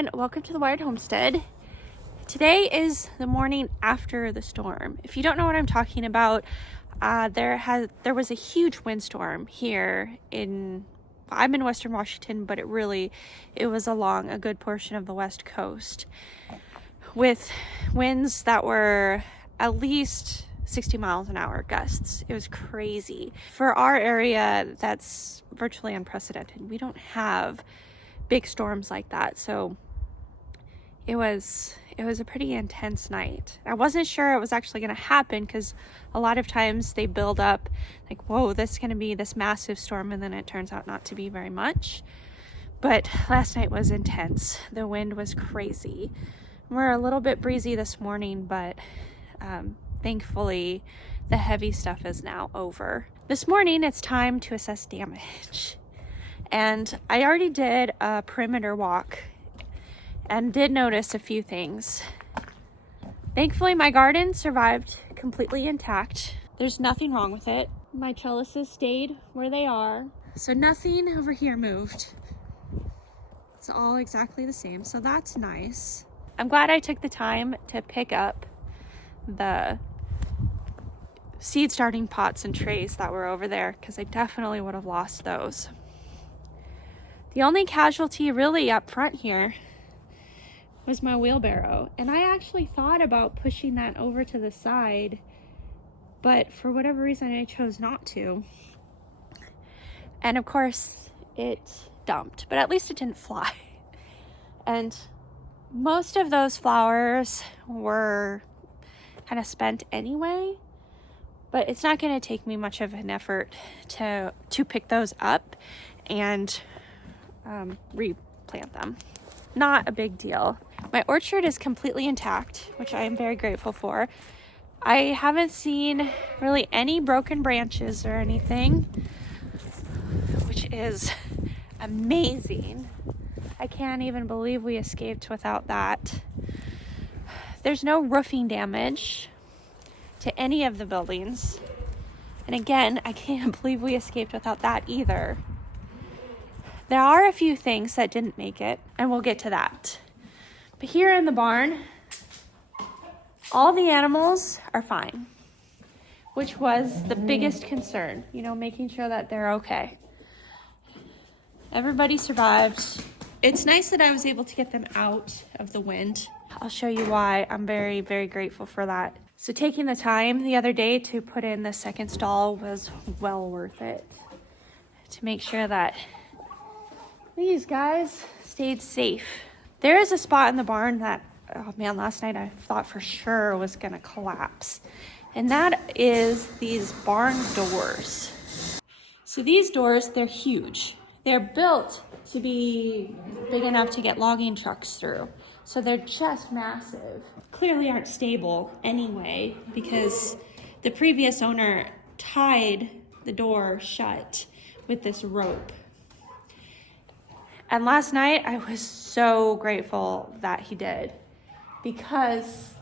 everyone, welcome to the Wired Homestead. Today is the morning after the storm. If you don't know what I'm talking about, there was a huge windstorm here I'm in Western Washington, but it was along a good portion of the West Coast with winds that were at least 60 miles an hour gusts. It was crazy. For our area, that's virtually unprecedented. We don't have big storms like that, so it was a pretty intense night. I wasn't sure it was actually going to happen because a lot of times they build up like, whoa, this is going to be this massive storm, and then it turns out not to be very much. But last night was intense. The wind was crazy. We're a little bit breezy this morning, but thankfully the heavy stuff is now over. This morning it's time to assess damage. And I already did a perimeter walk and did notice a few things. Thankfully, my garden survived completely intact. There's nothing wrong with it. My trellises stayed where they are. So nothing over here moved. It's all exactly the same, so that's nice. I'm glad I took the time to pick up the seed starting pots and trays that were over there because I definitely would have lost those. The only casualty really up front here was my wheelbarrow, and I actually thought about pushing that over to the side, but for whatever reason I chose not to. And of course it dumped, but at least it didn't fly. And most of those flowers were kind of spent anyway, but it's not going to take me much of an effort to pick those up and replant them. Not a big deal. My orchard is completely intact, which I am very grateful for. I haven't seen really any broken branches or anything, which is amazing. I can't even believe we escaped without that. There's no roofing damage to any of the buildings. And again, I can't believe we escaped without that either. There are a few things that didn't make it, and we'll get to that. But here in the barn, all the animals are fine, which was the biggest concern, making sure that they're okay. Everybody survived. It's nice that I was able to get them out of the wind. I'll show you why. I'm very, very grateful for that. So taking the time the other day to put in the second stall was well worth it to make sure that these guys stayed safe. There is a spot in the barn that, oh man, last night I thought for sure was gonna collapse. And that is these barn doors. So these doors, they're huge. They're built to be big enough to get logging trucks through. So they're just massive. Clearly aren't stable anyway, because the previous owner tied the door shut with this rope. And last night, I was so grateful that he did, because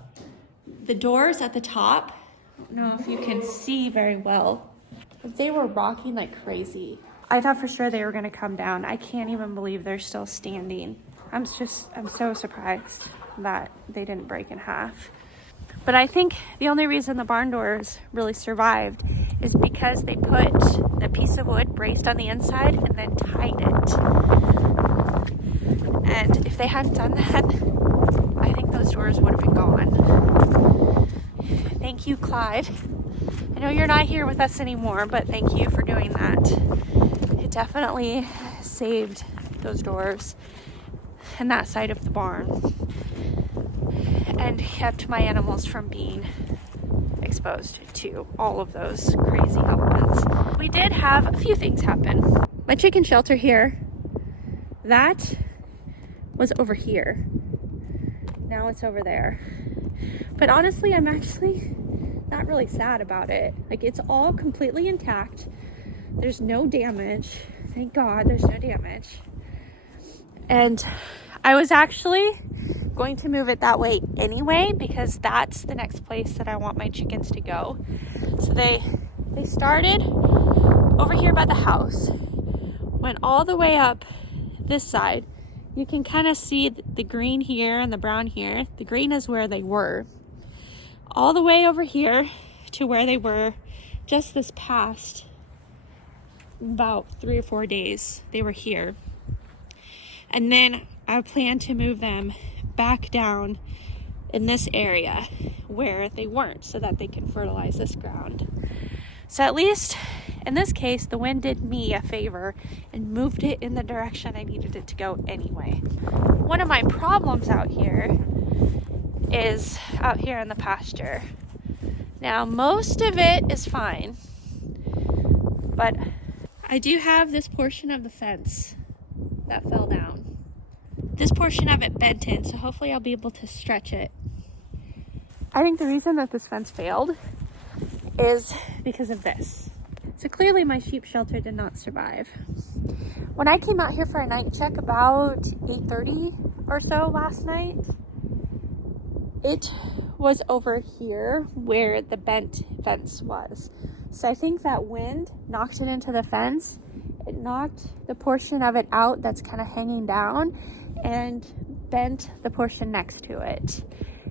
the doors at the top, I don't know if you can see very well, but they were rocking like crazy. I thought for sure they were gonna come down. I can't even believe they're still standing. I'm so surprised that they didn't break in half. But I think the only reason the barn doors really survived is because they put a piece of wood braced on the inside and then tied it. And if they hadn't done that, I think those doors would have been gone. Thank you, Clyde. I know you're not here with us anymore, but thank you for doing that. It definitely saved those doors and that side of the barn and kept my animals from being exposed to all of those crazy elements. We did have a few things happen. My chicken shelter here, that was over here. Now it's over there. But honestly, I'm actually not really sad about it. Like, it's all completely intact. There's no damage. Thank God there's no damage. And I was actually going to move it that way anyway, because that's the next place that I want my chickens to go. So they started over here by the house, went all the way up this side. you can kind of see the green here and the brown here. The green is where they were. All the way over here to where they were just this past about 3 or 4 days. They were here. And then I plan to move them back down in this area where they weren't, so that they can fertilize this ground. So at least in this case, the wind did me a favor and moved it in the direction I needed it to go anyway. One of my problems out here is out here in the pasture. Now, most of it is fine, but I do have this portion of the fence that fell down. This portion of it bent in, so hopefully I'll be able to stretch it. I think the reason that this fence failed is because of this. So clearly my sheep shelter did not survive. When I came out here for a night check about 8:30 or so last night, it was over here where the bent fence was. So I think that wind knocked it into the fence. It knocked the portion of it out that's kind of hanging down and bent the portion next to it.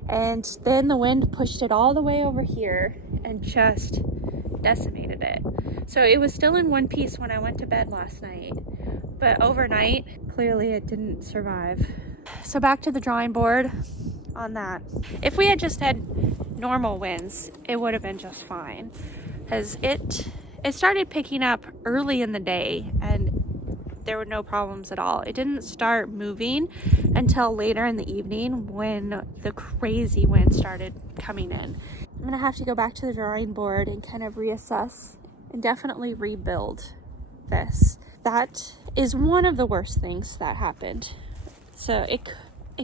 And then the wind pushed it all the way over here and just decimated it. So it was still in one piece when I went to bed last night, but overnight, clearly it didn't survive. So back to the drawing board on that. If we had just had normal winds, it would have been just fine, because it started picking up early in the day and there were no problems at all. It didn't start moving until later in the evening when the crazy wind started coming in. I'm gonna have to go back to the drawing board and kind of reassess and definitely rebuild this. That is one of the worst things that happened. So it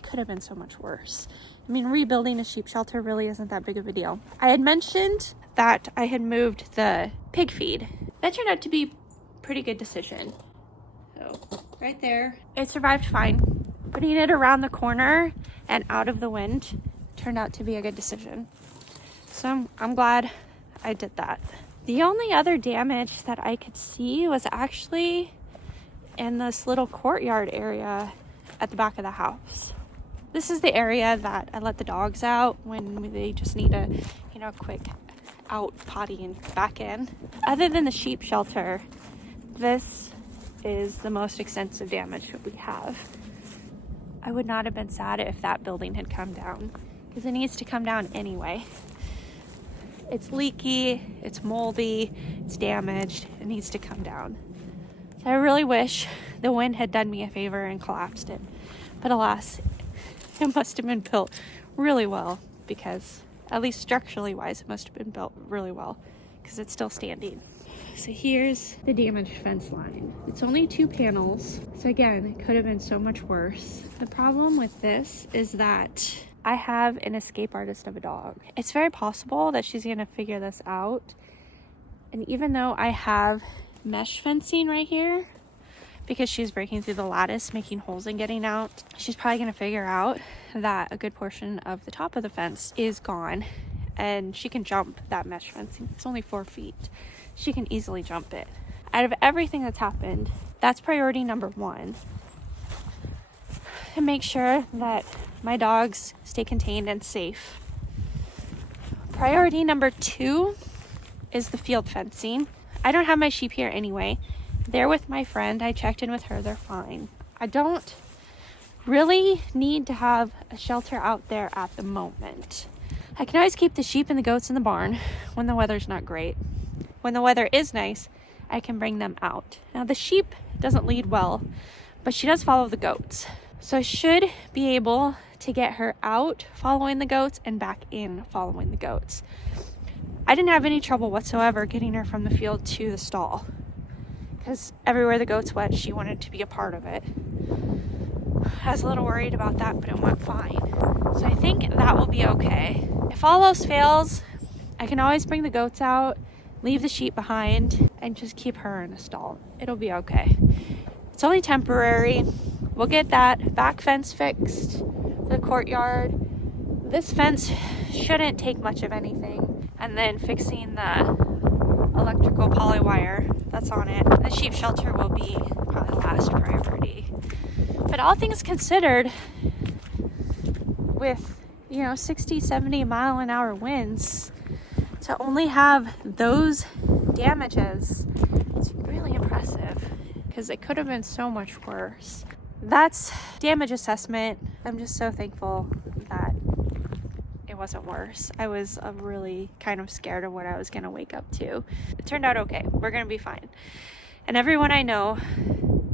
could have been so much worse. I mean, rebuilding a sheep shelter really isn't that big of a deal. I had mentioned that I had moved the pig feed. That turned out to be a pretty good decision. So right there, it survived fine. Putting it around the corner and out of the wind turned out to be a good decision. So I'm glad I did that. The only other damage that I could see was actually in this little courtyard area at the back of the house. This is the area that I let the dogs out when they just need a, quick out potty and back in. Other than the sheep shelter, this is the most extensive damage that we have. I would not have been sad if that building had come down, because it needs to come down anyway. It's leaky, it's moldy, it's damaged, it needs to come down. So I really wish the wind had done me a favor and collapsed it. But alas, it must have been built really well, because at least structurally wise, it must have been built really well, because it's still standing. So here's the damaged fence line. It's only 2 panels. So again, it could have been so much worse. The problem with this is that I have an escape artist of a dog. It's very possible that she's gonna figure this out. And even though I have mesh fencing right here, because she's breaking through the lattice, making holes and getting out, she's probably gonna figure out that a good portion of the top of the fence is gone and she can jump that mesh fencing. It's only 4 feet. She can easily jump it. Out of everything that's happened, that's priority number 1. To make sure that my dogs stay contained and safe. Priority number 2 is the field fencing. I don't have my sheep here anyway. They're with my friend. I checked in with her. They're fine. I don't really need to have a shelter out there at the moment. I can always keep the sheep and the goats in the barn when the weather's not great. When the weather is nice, I can bring them out. Now the sheep doesn't lead well, but she does follow the goats. So I should be able to get her out following the goats and back in following the goats. I didn't have any trouble whatsoever getting her from the field to the stall, because everywhere the goats went, she wanted to be a part of it. I was a little worried about that, but it went fine. So I think that will be okay. If all else fails, I can always bring the goats out, leave the sheep behind, and just keep her in a stall. It'll be okay. It's only temporary. We'll get that back fence fixed, the courtyard. This fence shouldn't take much of anything. And then fixing the electrical poly wire that's on it. The sheep shelter will be probably the last priority. But all things considered, with 60, 70 mile an hour winds, to only have those damages, it's really impressive, because it could have been so much worse. That's damage assessment. I'm just so thankful that it wasn't worse. I was really kind of scared of what I was going to wake up to. It turned out okay. We're going to be fine. And everyone I know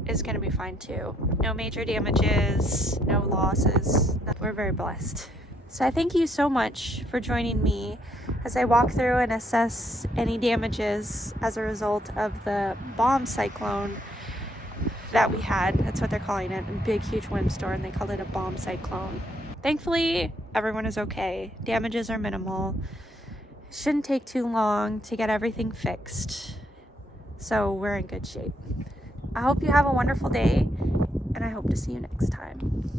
is going to be fine too. No major damages, no losses. We're very blessed. So I thank you so much for joining me as I walk through and assess any damages as a result of the bomb cyclone that we had. That's what they're calling it, a big huge windstorm. They called it a bomb cyclone. Thankfully, everyone is okay. Damages are minimal. It shouldn't take too long to get everything fixed. So we're in good shape. I hope you have a wonderful day, and I hope to see you next time.